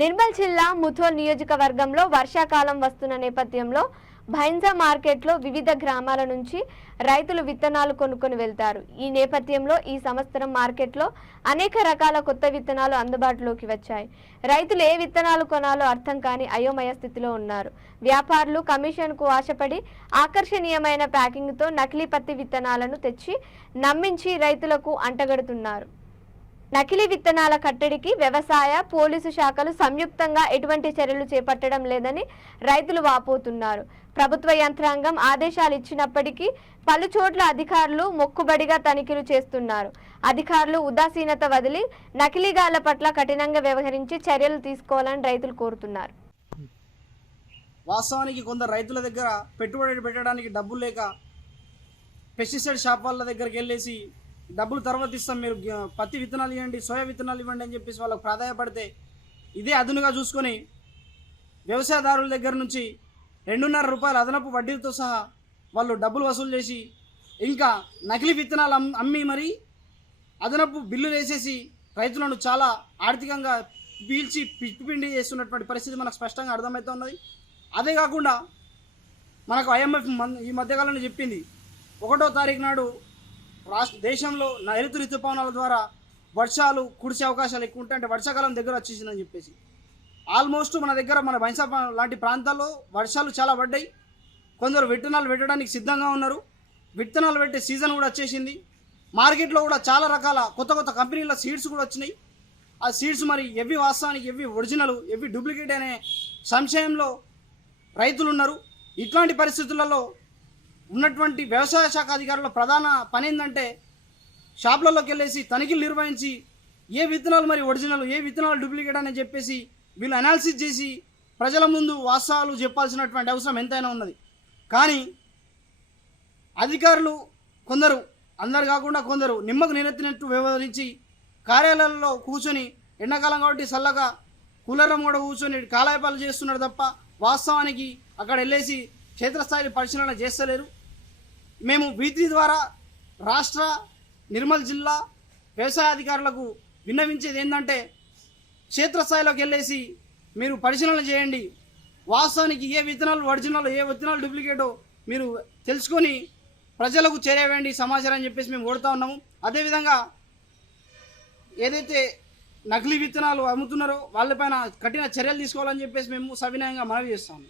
నిర్మల్ జిల్లా ముథోల్ నియోజకవర్గంలో వర్షాకాలం వస్తున్న నేపథ్యంలో భైంసా మార్కెట్లో వివిధ గ్రామాల నుంచి రైతులు విత్తనాలు కొనుక్కొని వెళ్తారు. ఈ నేపథ్యంలో ఈ సంవత్సరం మార్కెట్లో అనేక రకాల కొత్త విత్తనాలు అందుబాటులోకి వచ్చాయి. రైతులు ఏ విత్తనాలు కొనాలో అర్థం కాని అయోమయ స్థితిలో ఉన్నారు. వ్యాపారులు కమిషన్కు ఆశపడి ఆకర్షణీయమైన ప్యాకింగ్తో నకిలీ పత్తి విత్తనాలను తెచ్చి నమ్మించి రైతులకు అంటగడుతున్నారు. నకిలీ విత్తనాల కట్టడికి వ్యవసాయ, పోలీసు శాఖలు సంయుక్తంగా ఎటువంటి చర్యలు చేపట్టడం లేదని రైతులు వాపోతున్నారు. ప్రభుత్వ యంత్రాంగం ఆదేశాలు ఇచ్చినప్పటికీ పలు చోట్ల అధికారులు మొక్కుబడిగా తనిఖీలు చేస్తున్నారు. అధికారులు ఉదాసీనత వదిలి నకిలీగాళ్ల పట్ల కఠినంగా వ్యవహరించి చర్యలు తీసుకోవాలని రైతులు కోరుతున్నారు. వాస్తవానికి కొందరు రైతుల దగ్గర పెట్టుబడి పెట్టడానికి డబ్బులు లేక పెస్టిసైడ్ షాప్ వాళ్ళ దగ్గరికి వెళ్ళేసి డబ్బులు తర్వాత ఇస్తాం, మీరు పత్తి విత్తనాలు ఇవ్వండి, సోయా విత్తనాలు ఇవ్వండి అని చెప్పేసి వాళ్ళకు ప్రాధాయపడితే ఇదే అదునుగా చూసుకొని వ్యవసాయదారుల దగ్గర నుంచి 2.5 రూపాయల అదనపు వడ్డీలతో సహా వాళ్ళు డబ్బులు వసూలు చేసి ఇంకా నకిలీ విత్తనాలు అమ్మి మరి అదనపు బిల్లులు వేసేసి రైతులను చాలా ఆర్థికంగా పీల్చి పిచ్చిపిండి చేస్తున్నటువంటి పరిస్థితి మనకు స్పష్టంగా అర్థమవుతూ ఉన్నది. అదే కాకుండా మనకు IMF ఈ మధ్యకాలంలో చెప్పింది 1వ తారీఖు నాడు దేశంలో నైరుతి ఋతుపవనాల ద్వారా వర్షాలు కురిసే అవకాశాలు ఎక్కువ ఉంటాయి, అంటే వర్షాకాలం దగ్గర వచ్చేసిందని చెప్పేసి ఆల్మోస్ట్ మన దగ్గర మన భైంసా లాంటి ప్రాంతాల్లో వర్షాలు చాలా పడ్డాయి. కొందరు విత్తనాలు పెట్టడానికి సిద్ధంగా ఉన్నారు. విత్తనాలు పెట్టే సీజన్ కూడా వచ్చేసింది. మార్కెట్లో కూడా చాలా రకాల కొత్త కంపెనీల సీడ్స్ కూడా వచ్చినాయి. ఆ సీడ్స్ మరి ఎవి వాస్తవానికి ఎవి ఒరిజినల్ ఎవి డూప్లికేట్ అనే సంశయంలో రైతులు ఉన్నారు. ఇట్లాంటి పరిస్థితులలో ఉన్నటువంటి వ్యవసాయ శాఖ అధికారుల ప్రధాన పని ఏంటంటే షాపులలోకి వెళ్ళేసి తనిఖీలు నిర్వహించి ఏ విత్తనాలు మరి ఒరిజినల్ ఏ విత్తనాలు డూప్లికేట్ అని చెప్పేసి వీళ్ళు అనాలిసిస్ చేసి ప్రజల ముందు వాస్తవాలు చెప్పాల్సినటువంటి అవసరం ఎంతైనా ఉన్నది. కానీ అధికారులు కొందరు, అందరు కాకుండా కొందరు నిమ్మకు నీరెత్తినట్టు వ్యవహరించి కార్యాలయాల్లో కూర్చొని ఎండాకాలం కాబట్టి చల్లగా కూలర్ కూడా కూర్చొని కాలాయపాలు చేస్తున్నారు తప్ప వాస్తవానికి అక్కడ వెళ్ళేసి క్షేత్రస్థాయి పరిశీలన చేస్తలేరు. మేము V3 ద్వారా రాష్ట్ర నిర్మల్ జిల్లా వ్యవసాయ అధికారులకు విన్నవించేది ఏంటంటే క్షేత్రస్థాయిలోకి వెళ్ళేసి మీరు పరిశీలన చేయండి. వాస్తవానికి ఏ విత్తనాలు ఒరిజినల్ ఏ విత్తనాలు డూప్లికేటో మీరు తెలుసుకొని ప్రజలకు చేరవేయండి సమాచారం అని చెప్పేసి మేము కోరుతా ఉన్నాము. అదేవిధంగా ఏదైతే నకిలీ విత్తనాలు అమ్ముతున్నారో వాళ్ళపైన కఠిన చర్యలు తీసుకోవాలని చెప్పేసి మేము సవినయంగా మనవి చేస్తాము.